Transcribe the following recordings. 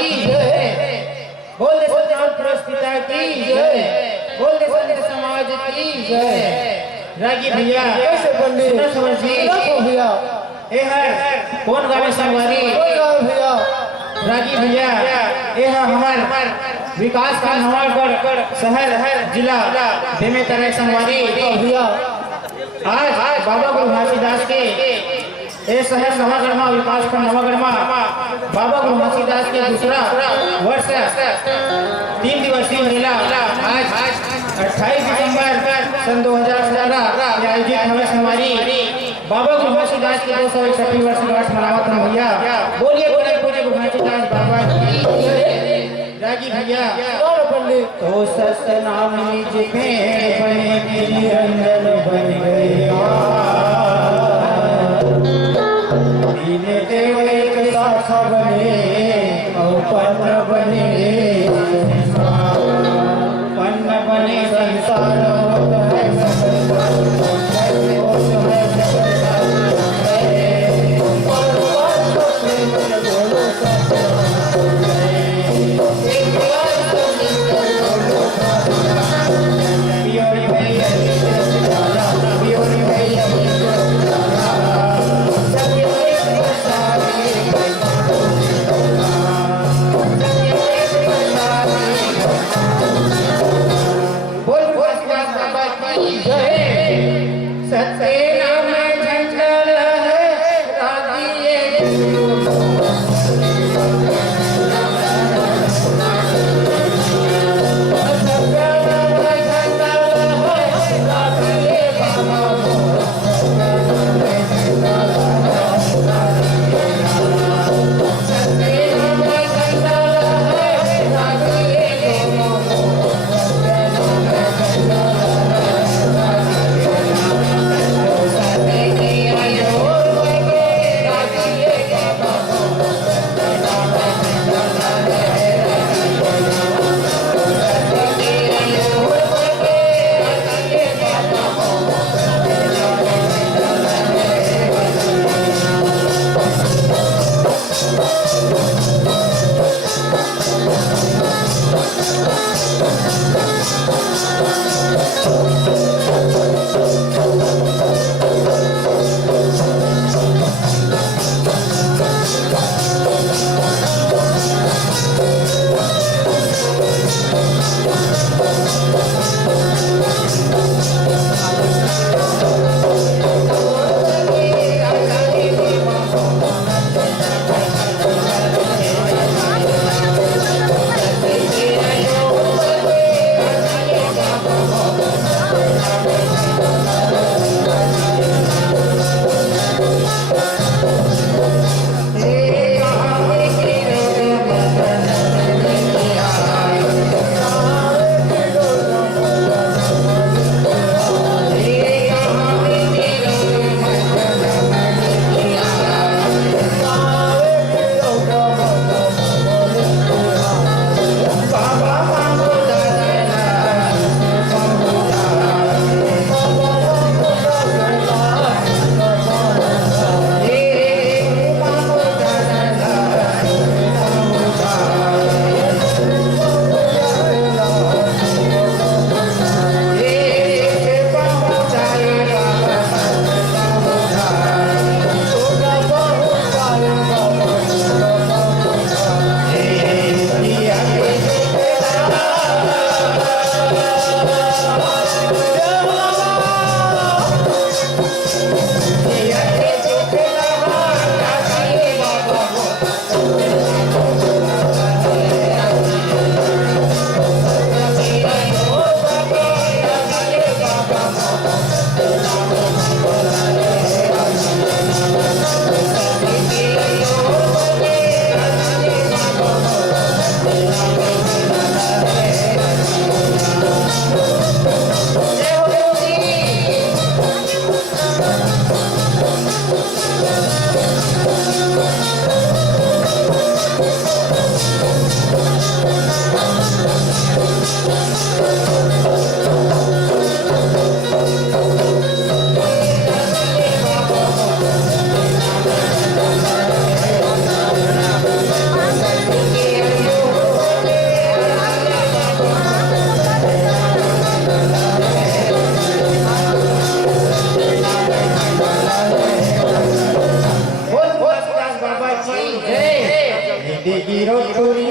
की जय। बोल दे सतनाम पुरस्पिता की जय। बोल दे संत समाज की जय। रागी भैया कैसे पंडित सुनो समझ जी रखो भैया ए है कौन गावे संगवारी कोई गाँव भैया रागी भैया ए है हमार विकास का नवागढ़ शहर जिला बेमेतरा संगवारी भैया आज बाबा गुरु घासीदास के ए शहर नवागढ़ में विकास का नवागढ़ में बाबा गुरु घासीदास के दूसरा वर्ष 3 दिवसीय मेला आज 28 दिसंबर सन 2018 आयोजित हमें हमारी बाबा गुरु घासीदास की 261वीं वर्षगांठ मनावत हम भैया। बोलिए बोले बोले गुरु घासीदास बाबा की रागी भैया पंडित तो सतनाम निज में बने निरंजन बन गया दीन देव एक शाखा बने और पन्न बने संसार होत है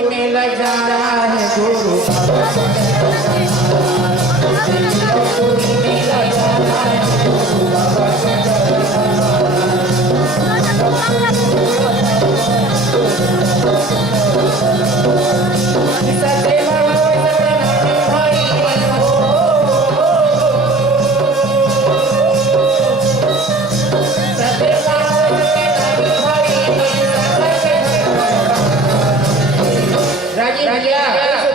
मेला जाना है गुरु शिवपुरी मेला जाना है गुरु बाबा के कैसे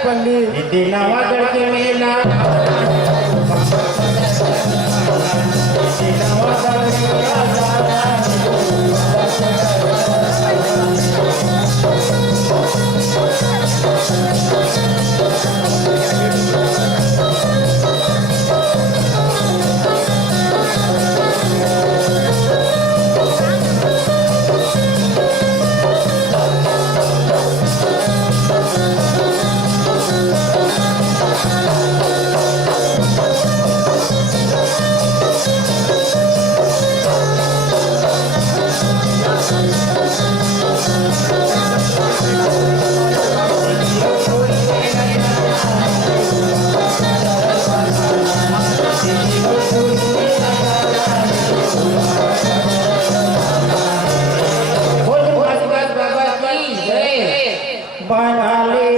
पंडित नवागढ़ के मेला बना ले